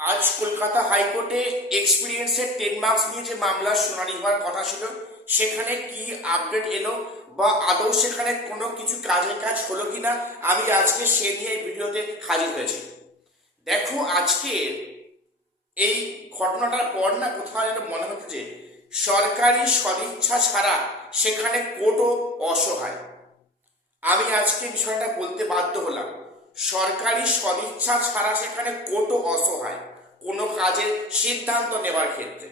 আজ কলকাতা হাইকোর্টে এক্সপিরিয়েন্সের 10 মার্কস নিয়ে যে মামলার শুনানি হওয়ার কথা ছিল, সেখানে কি আপডেট এলো বা আদৌ সেখানে কোনো কিছু কাজ হলো কিনা, আমি আজকে সে নিয়ে এই ভিডিওতে হাজির হয়েছি। দেখো, আজকে এই ঘটনাটার পর না কোথাও যেন মনে হচ্ছে যে সরকারি সদিচ্ছা ছাড়া সেখানে কোর্টও অসহায়। আমি আজকে বিষয়টা বলতে বাধ্য হলাম, সরকারি সদিচ্ছা ছাড়া সেখানে কোর্টও অসহায় কোনো কাজের সিদ্ধান্ত নেওয়ার ক্ষেত্রে।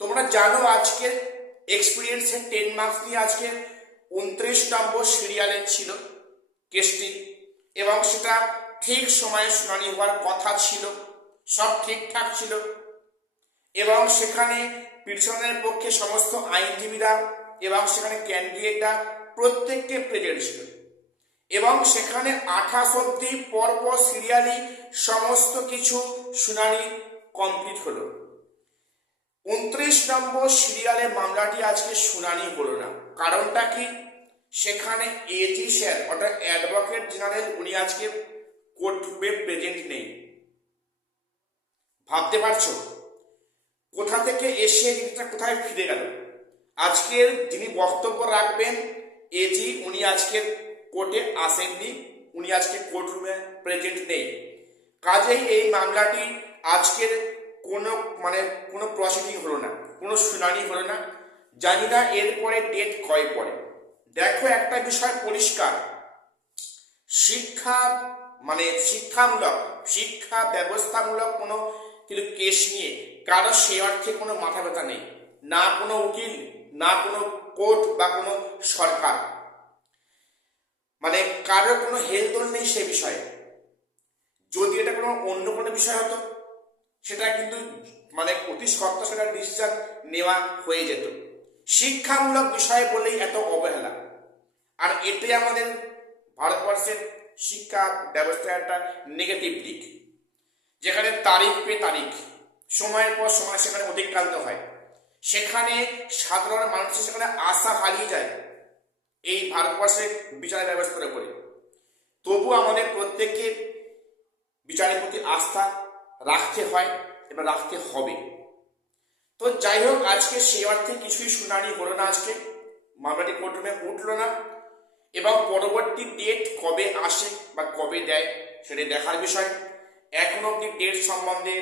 তোমরা জানো আজকের এক্সপিরিয়েন্সের 10 মার্কস নিয়ে আজকে 29 নম্বর সিরিয়ালে ছিল কেসটি, এবং সেটা ঠিক সময়ে শুনানি হওয়ার কথা ছিল, সব ঠিকঠাক ছিল, এবং সেখানে পিটিশনের পক্ষে সমস্ত আইনজীবীরা এবং সেখানে ক্যান্ডিডেটরা প্রত্যেককে প্রেজেন্ট ছিল, এবং সেখানে 28 অব্দি পরপর সিরিয়ালি সমস্ত কিছু শুনানি কমপ্লিট হলো। 29 নম্বর সিরিয়ালে মামলাটি আজকে শুনানি হলো না। কারণটা কি? সেখানে এজি স্যার অর্থাৎ অ্যাডভোকেট জেনারেল উনি আজকে কোর্টরুমে প্রেজেন্ট নেই। ভাবতে পারছো কোথা থেকে এসে জিনিসটা কোথায় ফিরে গেল? আজকের যিনি বক্তব্য রাখবেন এজি, উনি আজকের কোর্টে আসেননি, উনি আজকে কোর্টরুমে প্রেজেন্ট নেই। কাজেই এই মামলাটি আজকের কোনো প্রসিডিং হলো না, কোনো শুনানি হলো না। জানি না এরপরে ডেট কয় পরে। দেখো, একটা বিষয় পরিষ্কার, শিক্ষা ব্যবস্থামূলক কোনো কিন্তু কেস নিয়ে কারো সে অর্থে কোনো মাথা ব্যথা নেই, না কোনো উকিল, না কোনো কোর্ট বা কোনো সরকার, কারোর কোনো হেলদোল নেই সে বিষয়ে। যদি এটা অন্য কোনো বিষয় হতো, সেটা কিন্তু অতি সত্ত্বর সেটা ডিসিশন নেওয়া হয়ে যেত। শিক্ষামূলক বিষয় বলেই এত অবহেলা, আর এটাই আমাদের ভারতবর্ষের শিক্ষা ব্যবস্থার একটা নেগেটিভ দিক, যেখানে তারিখ পে তারিখ, সময়ের পর সময় সেখানে অতিক্রান্ত হয়, সেখানে সাধারণ মানুষের সেখানে আশা হারিয়ে যায় এই ভারতবর্ষের বিচার ব্যবস্থার উপরে। তবু আমাদের প্রত্যেককে বিচারের প্রতি আস্থা রাখতে হয় এবং রাখতে হবে। তো যাই হোক, আজকে সেই অর্থে কিছুই শুনানি হলো না, আজকে মামলাটি কোর্টরুমে উঠলো না, এবং পরবর্তী ডেট কবে আসে বা কবে দেয় সেটা দেখার বিষয়। এখনো অব্দি ডেট সম্বন্ধে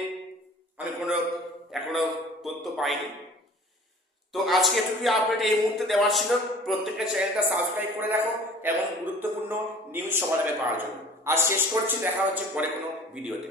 আমি এখনো তথ্য পাইনি। তো আজকে এটুকুই আপডেট এই মুহূর্তে দেওয়ার ছিল। প্রত্যেকটা চ্যানেলটা সাবস্ক্রাইব করে রাখো এবং গুরুত্বপূর্ণ নিউজ সবার আগে পাওয়ার জন্য। আর শেষ করছি, দেখা হচ্ছে পরে কোনো ভিডিওতে।